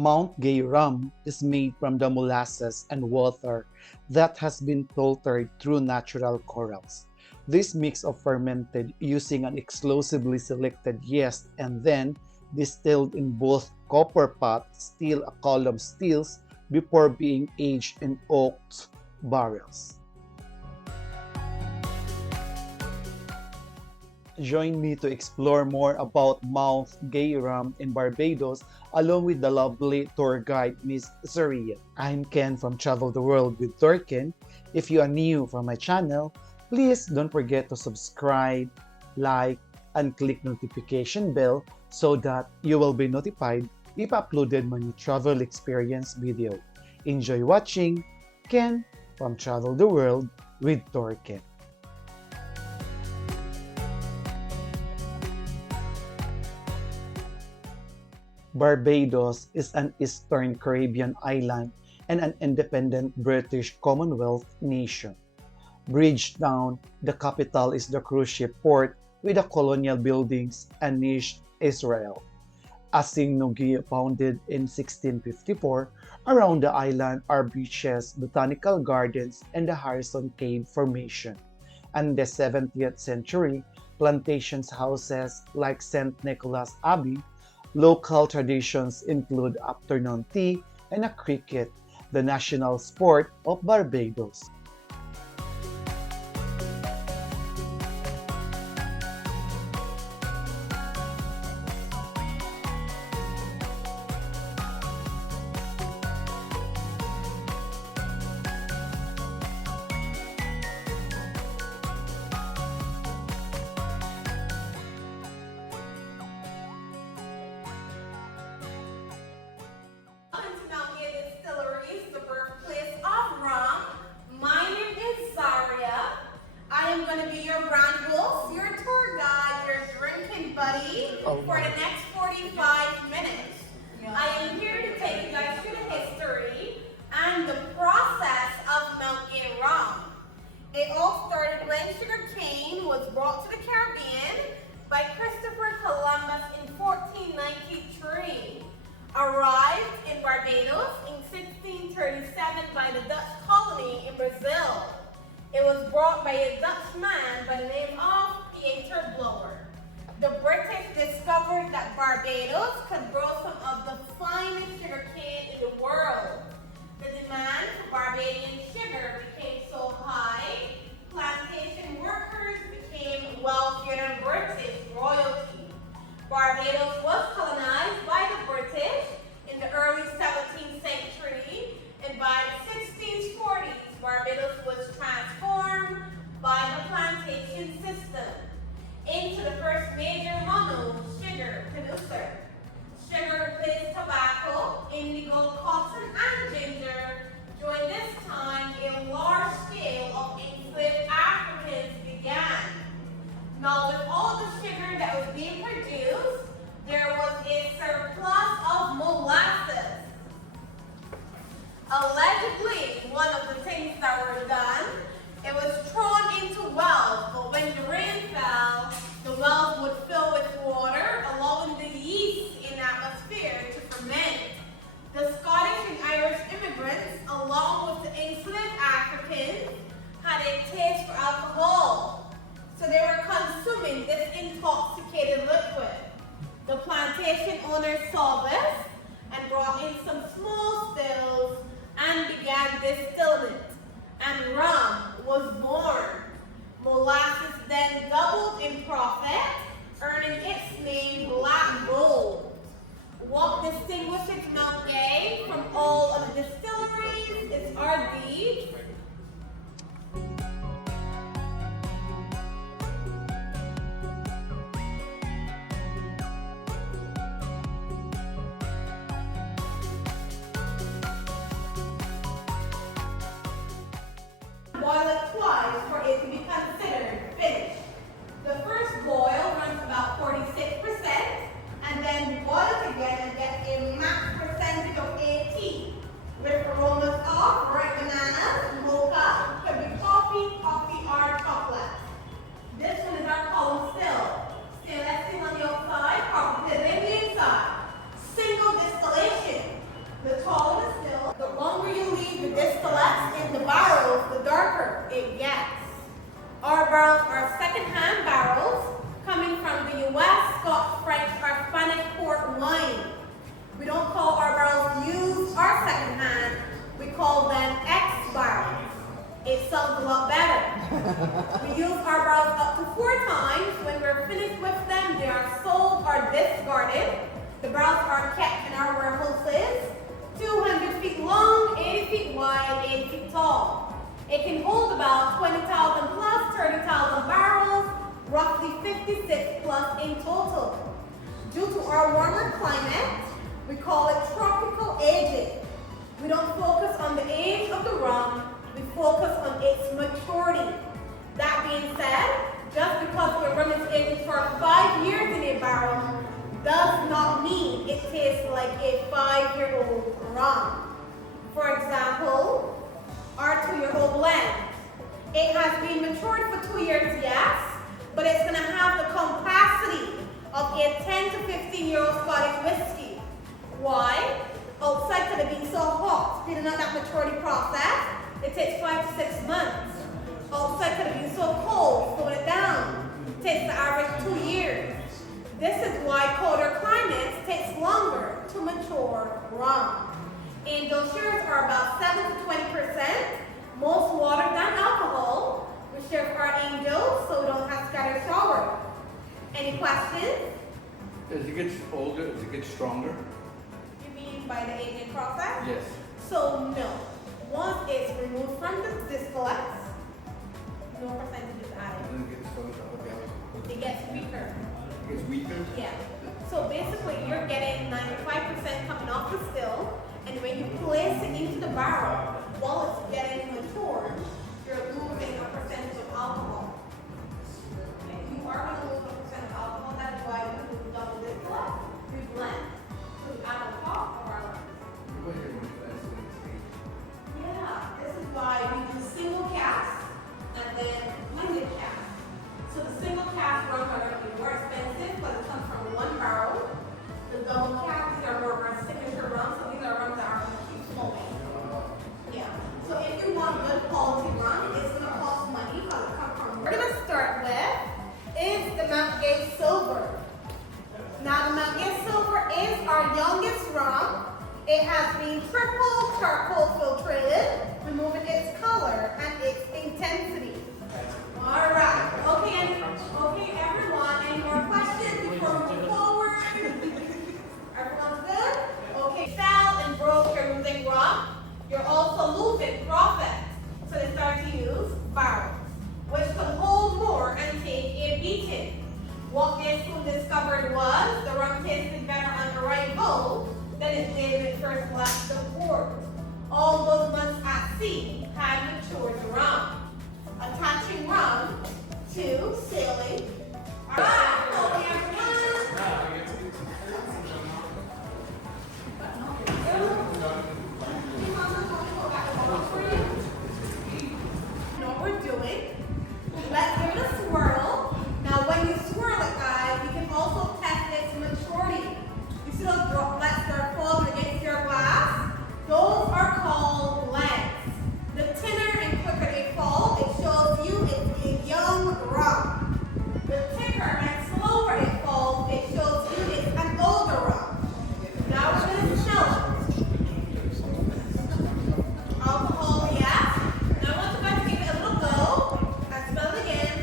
Mount Gay Rum is made from the molasses and water that has been filtered through natural corals. This mix of fermented using an exclusively selected yeast and then distilled in both copper pot, steel column stills before being aged in oak barrels. Join me to explore more about Mount Gay Rum in Barbados along with the lovely tour guide Miss Zariah. I'm Ken from Travel the World with Thorkenn. If you are new from my channel, please don't forget to subscribe, like, and click notification bell so that you will be notified if uploaded my new travel experience video. Enjoy watching. Ken from Travel the World with Thorkenn. Barbados is an Eastern Caribbean island and an independent British Commonwealth nation. Bridgetown, the capital, is the cruise ship port with the colonial buildings and niche Israel. Asingnogi, founded in 1654, around the island are beaches, botanical gardens, and the Harrison Cave Formation. And the 17th century, plantations houses like St. Nicholas Abbey. Local traditions include afternoon tea and a cricket, the national sport of Barbados. Welcome to Mountain Gay Distilleries, the birthplace of rum. My name is Zariah. I am going to be your brand wolf, your tour guide, your drinking buddy for the next 45 minutes. I am here to take you guys through the history and the process of Mountain Gay Rum. It all started when sugar cane was brought to the Caribbean by Christopher Columbus in 1493. Arrived in Barbados in 1637 by the Dutch colony in Brazil. It was brought by a Dutchman by the name of Pieter Blower. The British discovered that Barbados could grow some of the finest sugar cane in the world. The demand for Barbadian sugar became so high, plantation workers became wealthier than British royalty. Barbados was colonized by the British in the early 17th century, and by the 1640s, Barbados was transformed by the plantation system into the first major mono sugar producer. Sugar replaced tobacco, indigo, cotton, and ginger. During this time, a large scale of enslaved Africans began. Now, with all the sugar that was being produced, there was a surplus of molasses. Allegedly, one of the things that were done, it was thrown into wells, but when the rain fell, the wells would fill with water, allowing the yeast in the atmosphere to ferment. The Scottish and Irish immigrants, along with the enslaved Africans, had a taste for alcohol. So they were consuming this intoxicated liquid. The plantation owners saw this and brought in some small stills and began distilling it. And rum was born. Molasses then doubled in profit, earning its name Black Gold. What distinguishes Mount Gay from all of the distilleries is our deeds. Boil it twice for it to be considered finished. The first boil runs about 46%, and then boil it again and get a max percentage of 80, with aromas of ripe bananas, Our barrels are second-hand barrels coming from the U.S., Scotch, French, or Spanish port wine. We don't call our barrels used or second-hand. We call them ex-barrels. It sounds a lot better. We use our barrels up to 4 times. When we're finished with them, they are sold or discarded. The barrels are kept in our warehouses, 200 feet long, 80 feet wide, 80 feet tall. It can hold about 20,000 plus 30,000 barrels, roughly 56 plus in total. Due to our warmer climate, we call it tropical aging. We don't focus on the age of the rum, we focus on its maturity. That being said, just because the rum is aged for 5 years in a barrel does not mean it tastes like a 5-year-old rum. For example, our 2-year-old blend. It has been matured for 2 years, yes, but it's going to have the capacity of a 10 to 15-year-old Scottish whiskey. Why? Outside could have been so hot, speeding up that maturity process, it takes 5 to 6 months. Outside could have been so cold, slowing it down, it takes the average 2 years. This is why colder climates takes longer to mature rum. Angel shares are about 7 to 20%, most watered down alcohol. We share our angels so we don't have scattered shower. Any questions? As it gets older, as it gets stronger? You mean by the aging process? Yes. So no. Once it's removed from the distillates, no percentage is added. And then it gets stronger, okay. It gets weaker. It gets weaker? Yeah. So basically you're getting 95% coming off the still, and when you place it into the barrel, while it's getting matured, you're losing a percentage of alcohol. And you are going to lose a percent of alcohol. That's why we do double distillate. We blend to add on top of our lemons. Yeah, this is why we do single cast and then blended cast. So the single cast rums are going to be more expensive because it comes from one barrel. The double cast, these are more of our signature rums, so these are rums that are going to keep flowing. Yeah. So if you want good quality rum, it's going to cost money because it comes from. We're going to start with is the Mountain Gay Silver. Now the Mountain Gay Silver is our youngest rum. It has been triple charcoal filtrated, removing its color and its intensity. All right. Okay, everyone. Any more questions before we move forward? Everyone's good? Okay. Sell and broke, you're losing rum. You're also losing profit. So they start to use barrels, which could hold more and take a beating. What they soon discovered was the rum tasted better on arrival than it did when it first left the port. All those months at sea had matured rum. Attaching rum to sailing. All right, okay, everyone. You know what we're doing? Let's give it a swirl. Now, when you swirl it, guys, you can also test its maturity. You see those droplets that are falling against your glass? Those are called legs. The thinner and quicker they fall, it shows you it's a young rum. The thicker and slower it falls, it shows you it's an older rum. Now we're going to smell it. Alcohol, yes. Now I want you guys to give it a little go. And smell it again.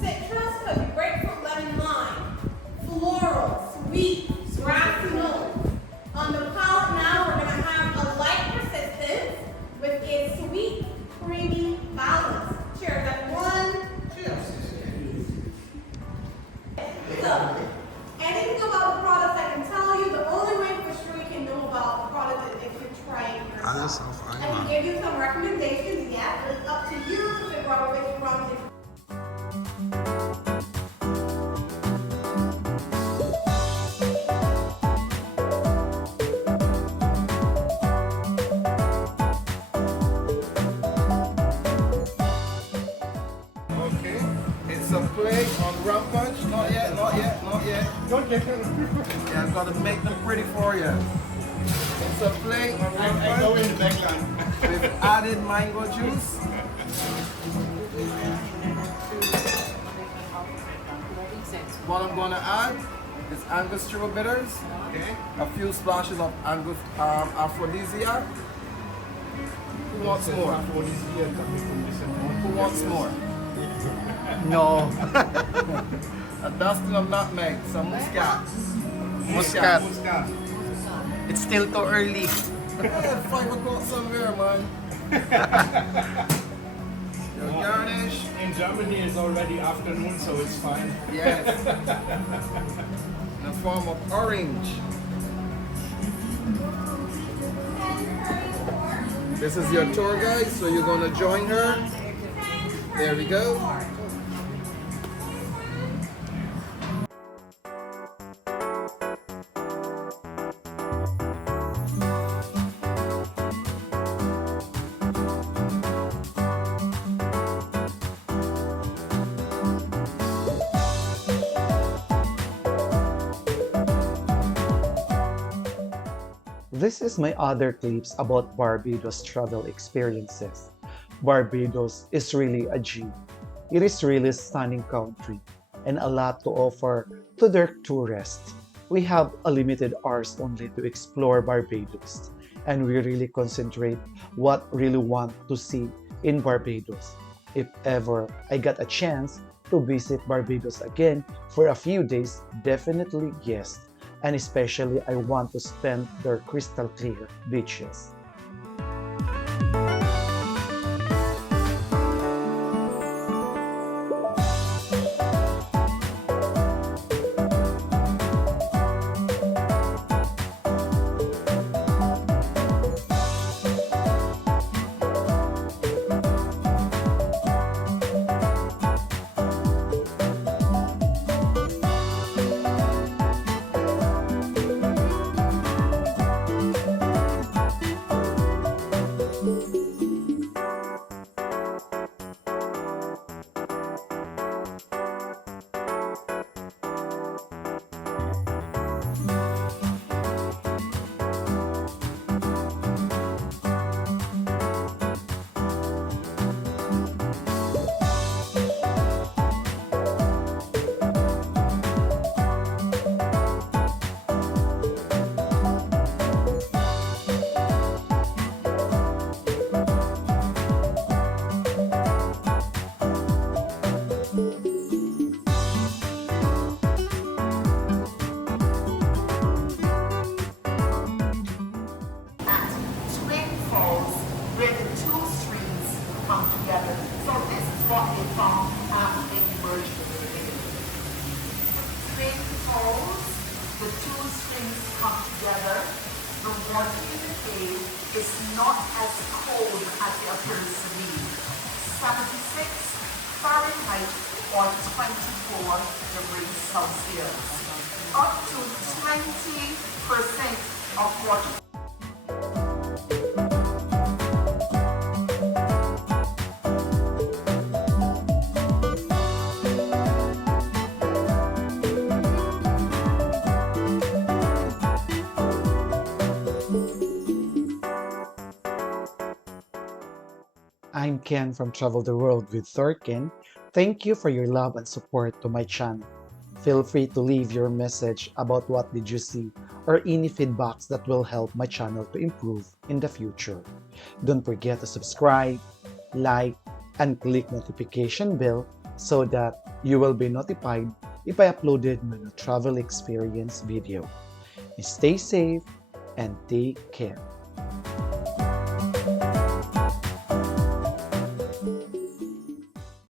Citrus could be grapefruit, lemon, lime. Floral, sweet, grassy notes. On the palate now, we're going to have a light persistence with a sweet, creamy balance. Cheers, everyone. Cheers. So, anything about the product I can tell you, the only way for sure you can know about the product is if you try it yourself. I can give you some recommendations, yeah, but it's up to you to figure out which rum is. Okay. It's a play on rum punch. Not yet, not yet, not yet. Yeah, I've got to make them pretty for you. It's a play on rum punch. I go in the background. We've added mango juice. what I'm going to add is Angus triple bitters, Okay. a few splashes of Angus aphrodisiac. Who wants more? Who wants more? No. A dusting of nutmeg, some muscat. Muscat. Muscat. It's still too early. Yeah, 5 o'clock somewhere, man. Your garnish. In Germany it's already afternoon, so it's fine. Yes. In the form of orange. This is your tour guide, so you're gonna join her. There we go. This is my other clips about Barbados travel experiences. Barbados is really a gem. It is really a stunning country and a lot to offer to their tourists. We have a limited hours only to explore Barbados, and we really concentrate what really want to see in Barbados. If ever I got a chance to visit Barbados again for a few days, definitely yes. And especially I want to spend their crystal clear beaches. Where the two streams come together. So this is what they found after they merged the river. Twin falls, the two streams come together. The water in the cave is not as cold as it appears to be. 76 Fahrenheit or 24 degrees Celsius. Up to 20% of water. I'm Ken from Travel the World with Thorkenn. Thank you for your love and support to my channel. Feel free to leave your message about what did you see or any feedbacks that will help my channel to improve in the future. Don't forget to subscribe, like, and click notification bell so that you will be notified if I uploaded my travel experience video. Stay safe and take care.